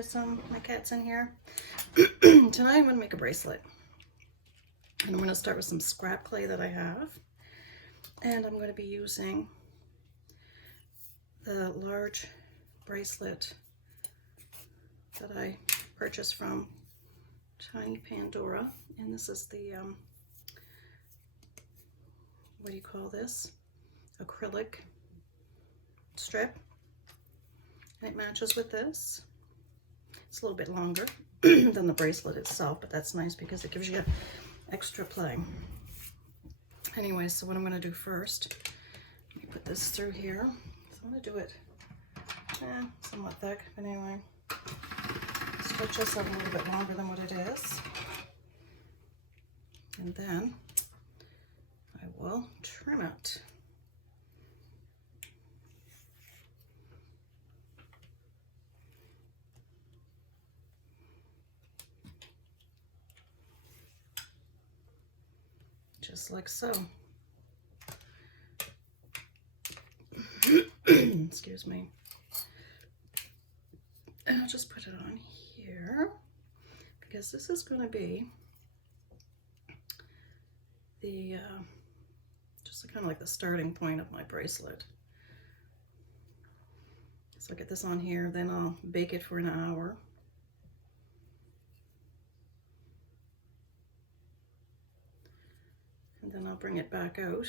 with my cats in here. Tonight I'm going to make a bracelet. And I'm going to start with some scrap clay that I have. And I'm going to be using the large bracelet that I purchased from Tiny Pandora. And this is the, what do you call this? Acrylic strip. And it matches with this. It's a little bit longer than the bracelet itself, but that's nice because it gives you extra play. Anyway, so what I'm going to do first, let me put this through here. So I'm going to do it somewhat thick, but anyway, stretch this out a little bit longer than what it is. And then I will trim it. Just like so. Excuse me. And I'll just put it on here because this is going to be the just kind of like the starting point of my bracelet. So I'll get this on here, then I'll bake it for an hour. And then I'll bring it back out.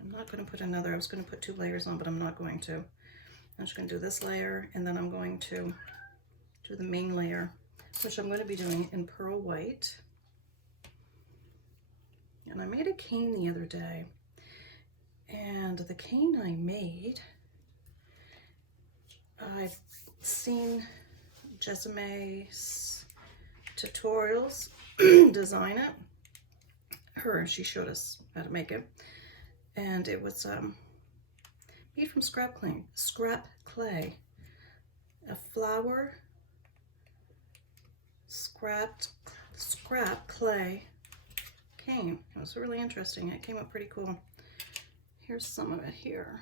I'm not going to put another, I was going to put 2 layers on, but I'm not going to. I'm just going to do this layer, and then I'm going to do the main layer, which I'm going to be doing in pearl white. And I made a cane the other day, and the cane I made, I've seen Jessimae's tutorials design it. She showed us how to make it, and it was made from scrap clay, a flour scrap clay cane. It was really interesting. It came out pretty cool. Here's some of it here. I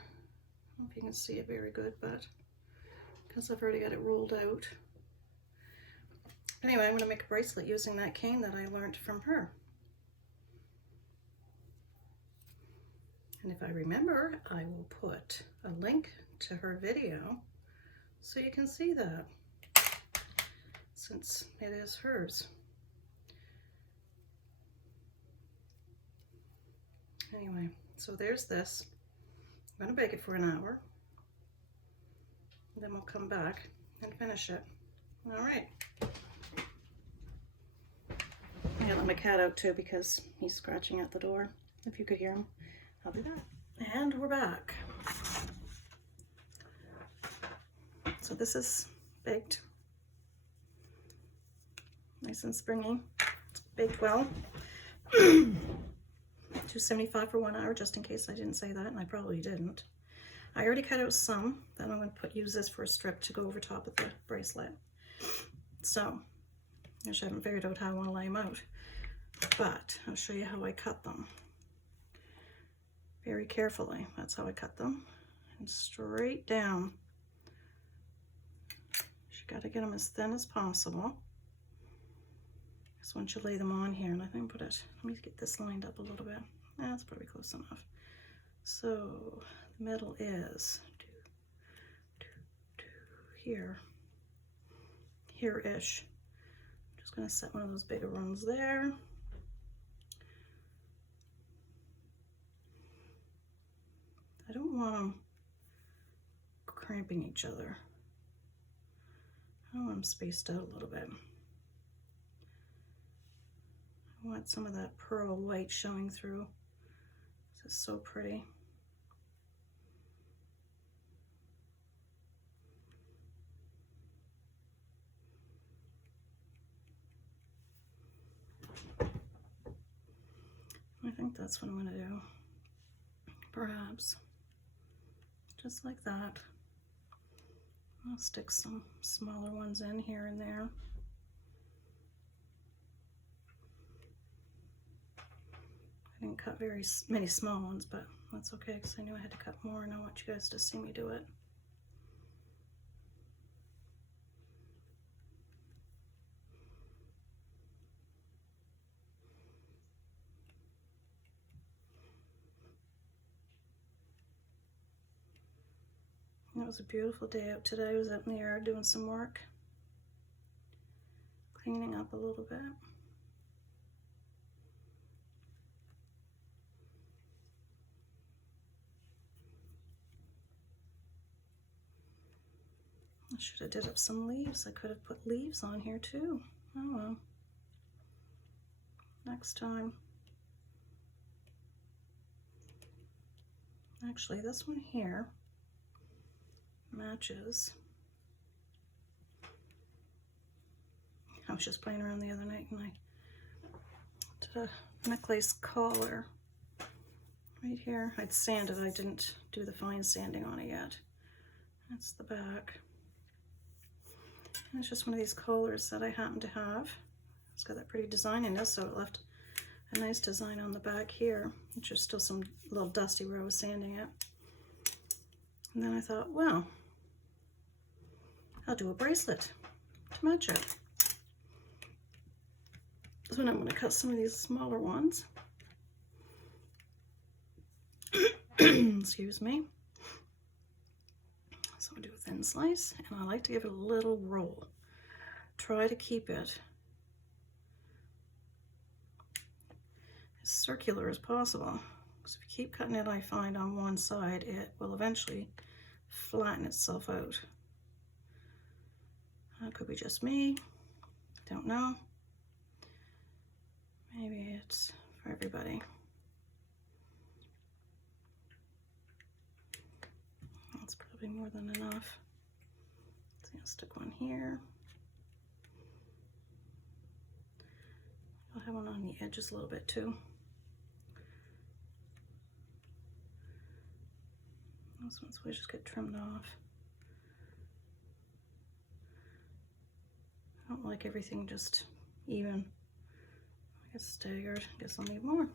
don't know if you can see it very good, but because I've already got it rolled out. Anyway, I'm going to make a bracelet using that cane that I learned from her. And if I remember, I will put a link to her video so you can see that, since it is hers. Anyway, so there's this. I'm going to bake it for an hour. Then we'll come back and finish it. All right. I gotta let my cat out too because he's scratching at the door. If you could hear him, I'll do that. And we're back. So this is baked. Nice and springy. It's baked well. 275 for 1 hour, just in case I didn't say that, and I probably didn't. I already cut out some. Then I'm going to use this for a strip to go over top of the bracelet. So, I just haven't figured out how I want to lay them out. But I'll show you how I cut them. Very carefully. That's how I cut them. And straight down. You got to get them as thin as possible. Because once you lay them on here, and I think let me get this lined up a little bit. That's probably close enough. So the middle is here-ish. I'm just going to set one of those bigger ones there. I don't want them cramping each other. I want them spaced out a little bit. I want some of that pearl white showing through. This is so pretty. I think that's what I'm going to do. Perhaps. Just like that. I'll stick some smaller ones in here and there. I didn't cut very many small ones, but that's okay because I knew I had to cut more and I want you guys to see me do it. was a beautiful day out today. I was out in the yard doing some work, cleaning up a little bit. I should have did up some leaves. I could have put leaves on here too. Oh well. Next time. Actually, this one here matches. I was just playing around the other night and I did a necklace collar right here. I'd sanded, I didn't do the fine sanding on it yet. That's the back. And it's just one of these collars that I happen to have. It's got that pretty design in it, so it left a nice design on the back here, which is still some little dusty where I was sanding it. And then I thought, well, I'll do a bracelet to match it. So I'm going to cut some of these smaller ones. Excuse me. So I do a thin slice, and I like to give it a little roll. Try to keep it as circular as possible. Because if you keep cutting it, I find on one side, it will eventually flatten itself out. It could be just me. Don't know. Maybe it's for everybody. That's probably more than enough. So I'll stick one here. I'll have one on the edges a little bit too. Those ones will just get trimmed off. I don't like everything just even. I get staggered. I guess I'll need more.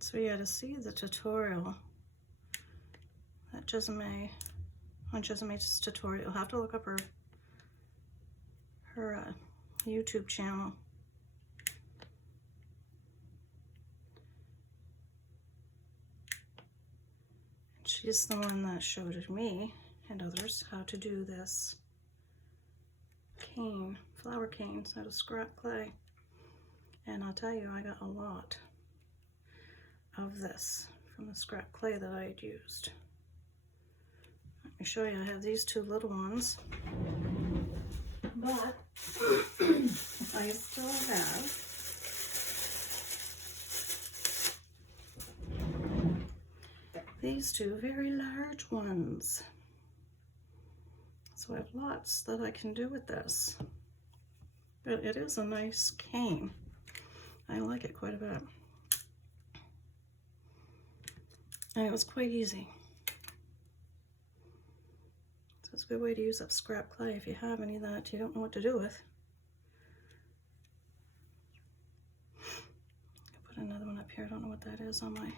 So yeah, to see the tutorial that Jessamay, on Jessamay's tutorial, you'll have to look up her YouTube channel. She's the one that showed me and others how to do this cane, flower canes out of scrap clay. And I'll tell you, I got a lot of this from the scrap clay that I had used. Let me show you. I have these two little ones, but I still have these two very large ones. So I have lots that I can do with this. But it is a nice cane. I like it quite a bit. And it was quite easy. So it's a good way to use up scrap clay if you have any that you don't know what to do with. I'll put another one up here. I don't know what that is on my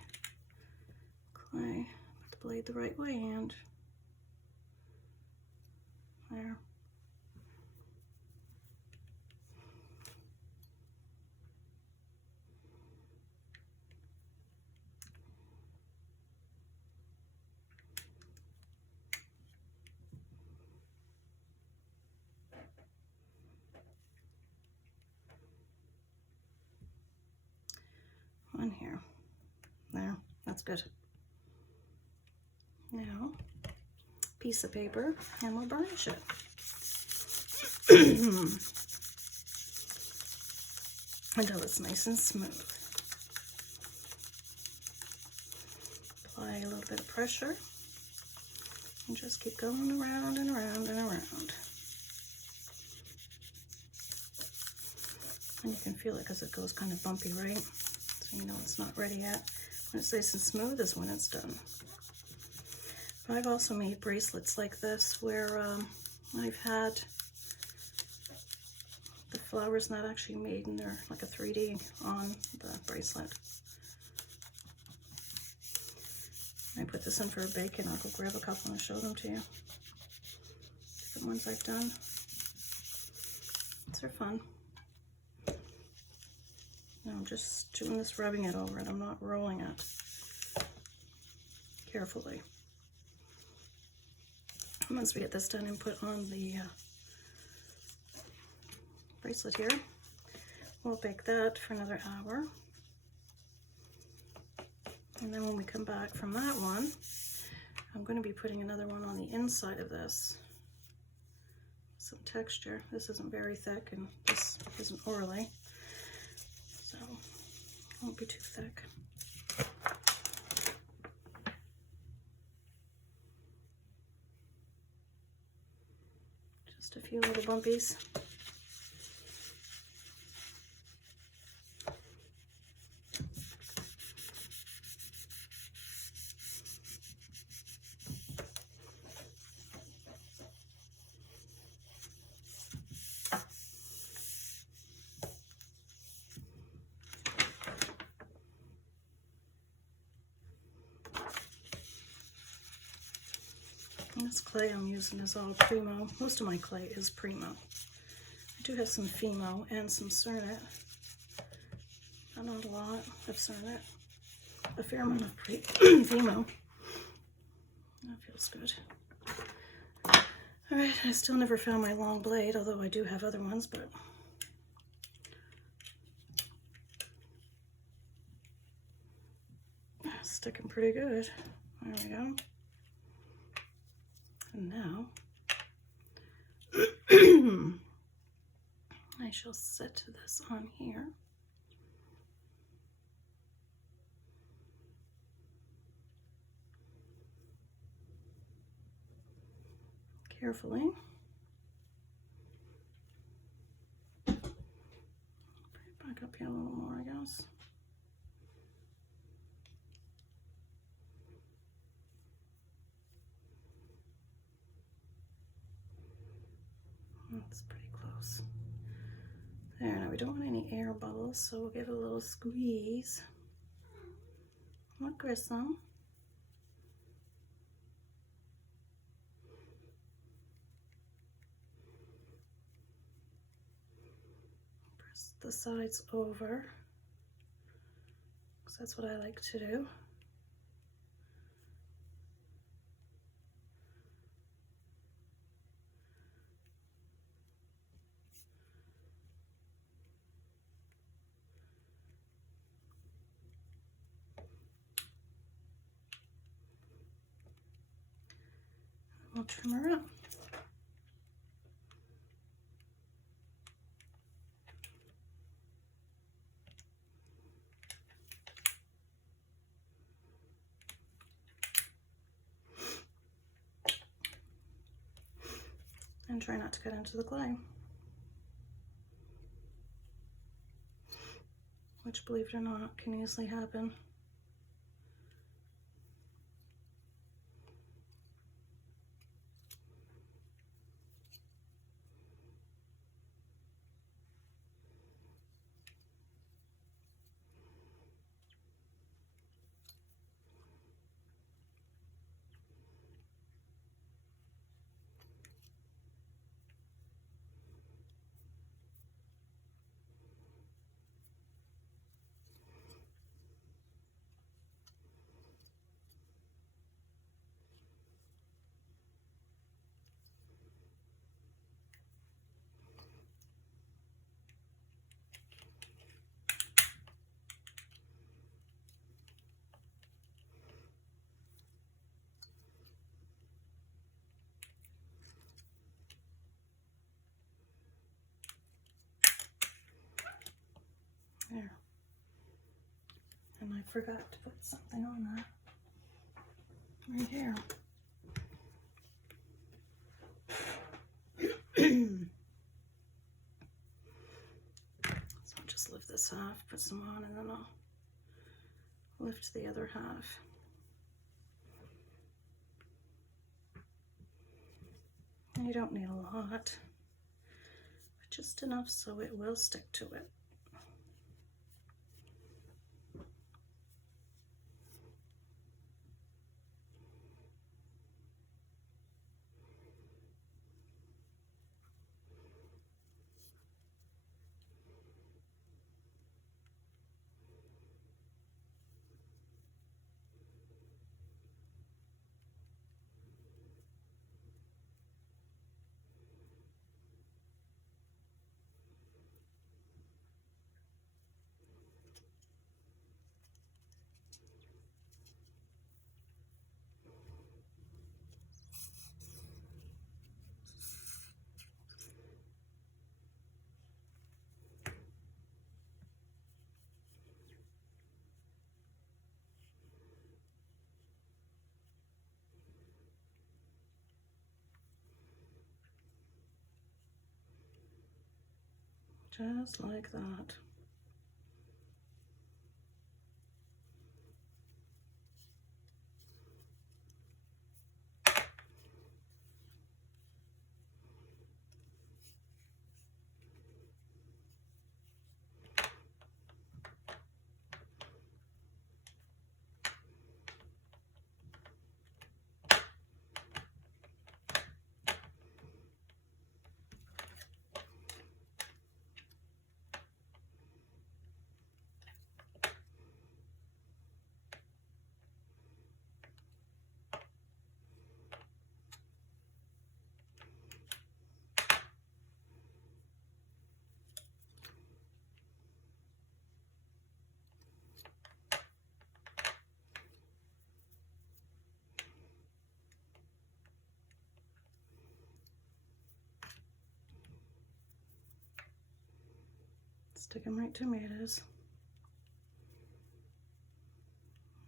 clay. Put the blade the right way and there. One here. There. That's good. Now, piece of paper, and we'll burnish it. Until it's nice and smooth. Apply a little bit of pressure and just keep going around and around and around. And you can feel it because it goes kind of bumpy, right? So you know it's not ready yet. When it's nice and smooth is when it's done. But I've also made bracelets like this where I've had the flowers not actually made and they're like a 3D on the bracelet. I put this in for a bake and I'll go grab a couple and show them to you. Different ones I've done. These are fun. I'm just doing this, rubbing it over it. I'm not rolling it. Carefully. Once we get this done and put on the bracelet here, we'll bake that for another hour. And then when we come back from that one, I'm going to be putting another one on the inside of this. Some texture. This isn't very thick and this isn't orally, so it won't be too thick. Just a few little bumpies. And this clay I'm using is all Primo. Most of my clay is Primo. I do have some Fimo and some Cernet. Not a lot of Cernet. A fair amount of Fimo. That feels good. Alright, I still never found my long blade, although I do have other ones, but sticking pretty good. There we go. And now I shall set this on here. Carefully. Bring it back up here a little more, I guess. That's pretty close. There, now we don't want any air bubbles, so we'll give it a little squeeze. Not grissom. Press the sides over, because that's what I like to do. We'll trim her up. And try not to cut into the clay, which, believe it or not, can easily happen. There. And I forgot to put something on that. Right here. So I'll just lift this half, put some on, and then I'll lift the other half. And you don't need a lot, but just enough so it will stick to it. Just like that. Stick them right to me, it is.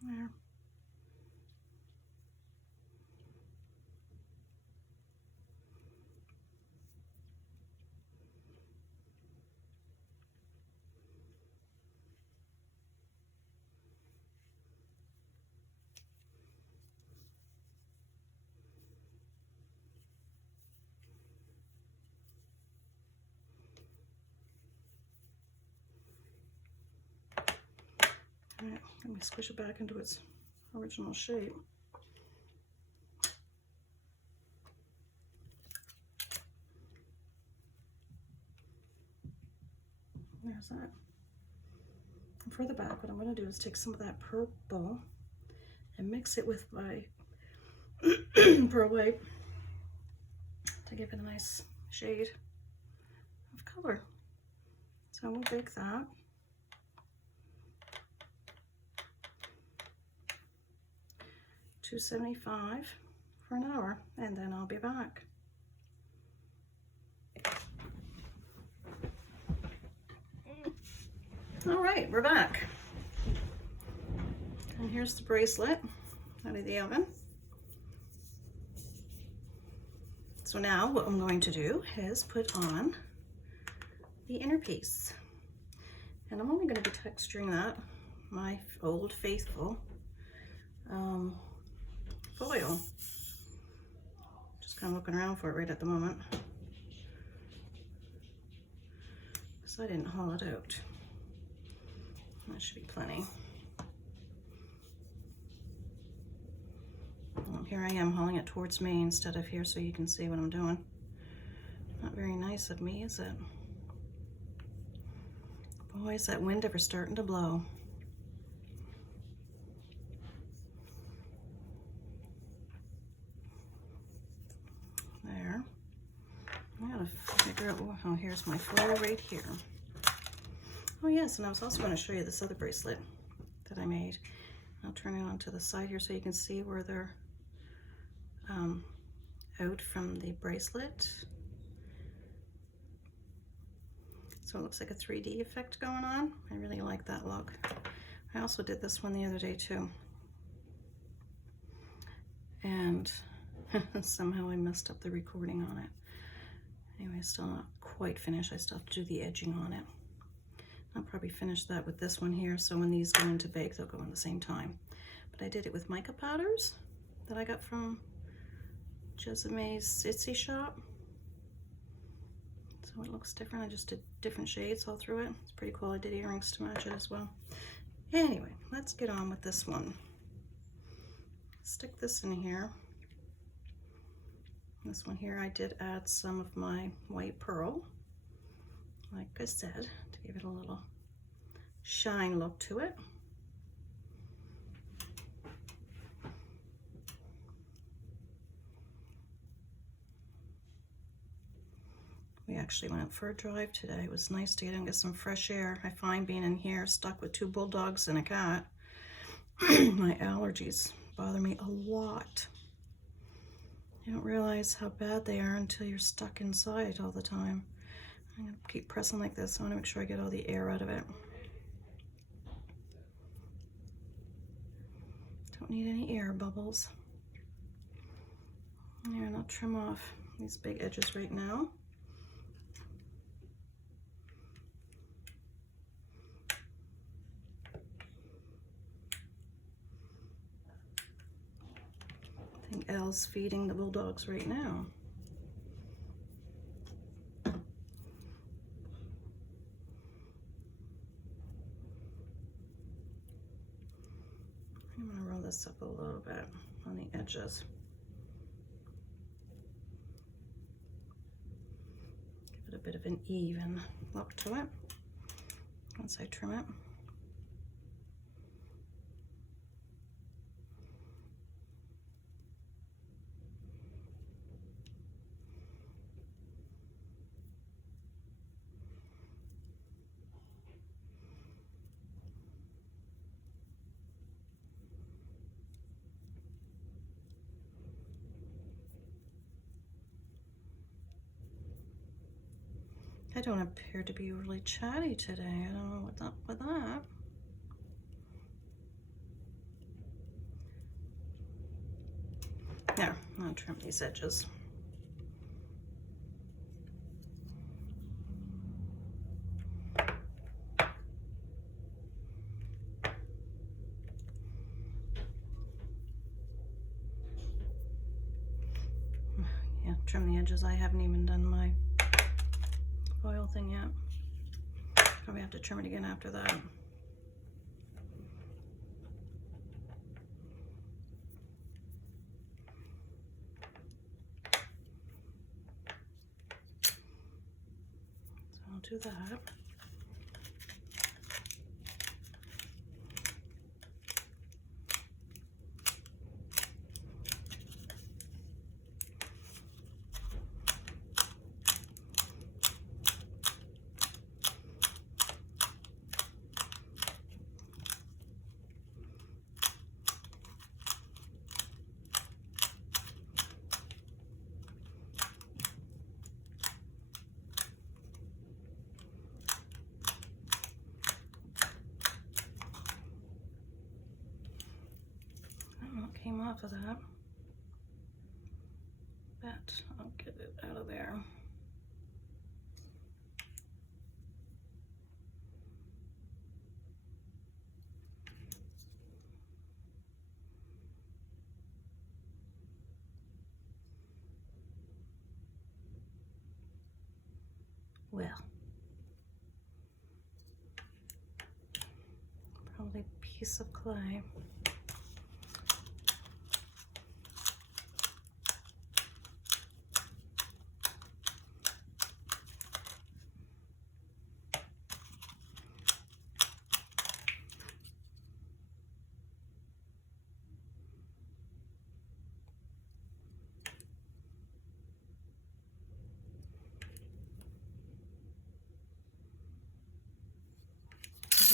There. All right, let me squish it back into its original shape. There's that. And for the back, what I'm going to do is take some of that purple and mix it with my pearl white to give it a nice shade of color. So we'll bake that. $2.75 for an hour, and then I'll be back. All right, we're back. And here's the bracelet out of the oven. So now what I'm going to do is put on the inner piece. And I'm only going to be texturing that, my old faithful foil. Just kind of looking around for it right at the moment, because I didn't haul it out. That should be plenty. Well, here I am hauling it towards me instead of here so you can see what I'm doing. Not very nice of me, is it? Boy, is that wind ever starting to blow. There. I gotta figure out, oh, here's my foil right here. Oh yes, and I was also going to show you this other bracelet that I made. I'll turn it onto the side here so you can see where they're out from the bracelet. So it looks like a 3D effect going on. I really like that look. I also did this one the other day too. And somehow I messed up the recording on it. Anyway, still not quite finished. I still have to do the edging on it. I'll probably finish that with this one here, so when these go into bake, they'll go in the same time. But I did it with mica powders that I got from Jessimae's Etsy shop. So it looks different. I just did different shades all through it. It's pretty cool. I did earrings to match it as well. Anyway, let's get on with this one. Stick this in here. This one here, I did add some of my white pearl, like I said, to give it a little shine look to it. We actually went for a drive today. It was nice to get and get some fresh air. I find being in here stuck with 2 bulldogs and a cat, my allergies bother me a lot. You don't realize how bad they are until you're stuck inside all the time. I'm gonna keep pressing like this. I wanna make sure I get all the air out of it. Don't need any air bubbles. There, and I'll trim off these big edges right now. think Elle's feeding the bulldogs right now. I'm going to roll this up a little bit on the edges. Give it a bit of an even look to it once I trim it. I don't appear to be really chatty today. I don't know what's up with that. There, I'll trim these edges. Yeah, trim the edges. I haven't even done my foil thing yet. Probably have to trim it again after that. So I'll do that. Came off of that, but I'll get it out of there. Well, probably a piece of clay.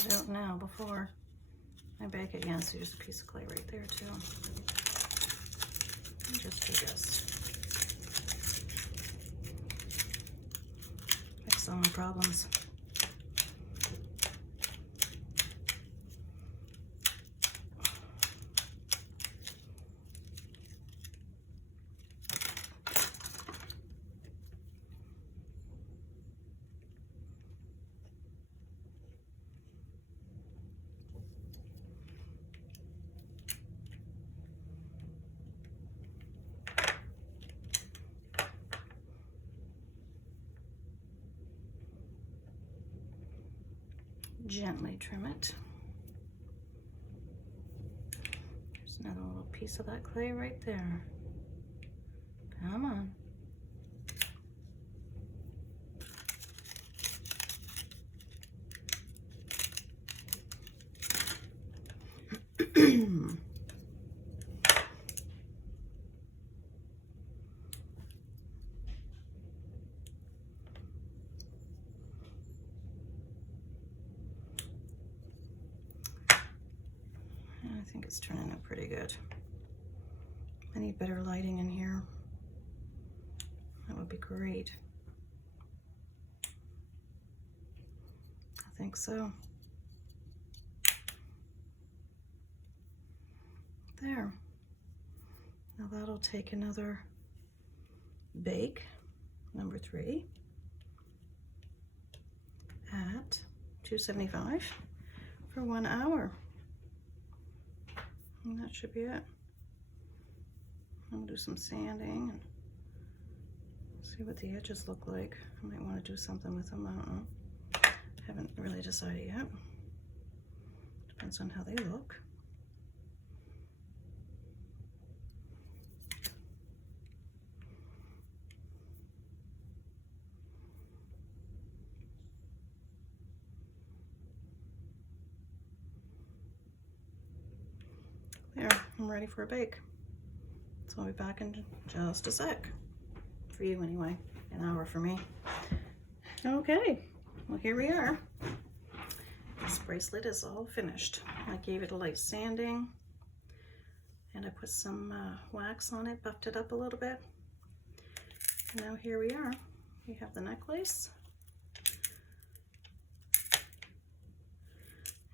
It out now before I bake it. Yeah, so there's a piece of clay right there too. Just do this. Fix all my problems. Gently trim it. There's another little piece of that clay right there. Come on. I think it's turning out pretty good. I need better lighting in here. That would be great. I think so. There. Now that'll take another bake, number 3, at 275 for 1 hour. And that should be it. I'm gonna do some sanding and see what the edges look like. I might want to do something with them, I don't know. Haven't really decided yet. Depends on how they look. There, I'm ready for a bake. So I'll be back in just a sec. For you anyway, an hour for me. Okay, well here we are. This bracelet is all finished. I gave it a light sanding and I put some wax on it, buffed it up a little bit. And now here we are. We have the necklace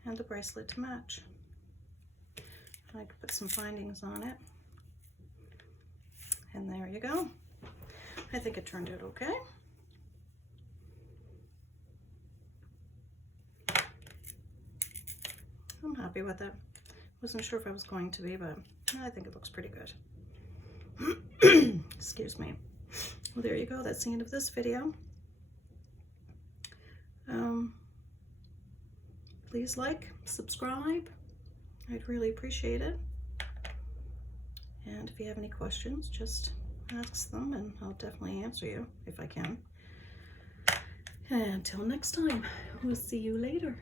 and the bracelet to match. I could put some findings on it. And there you go. I think it turned out okay. I'm happy with it. Wasn't sure if I was going to be, but I think it looks pretty good. Excuse me. Well, there you go. That's the end of this video. Please like, subscribe. I'd really appreciate it. And if you have any questions, just ask them and I'll definitely answer you if I can. And until next time, we'll see you later.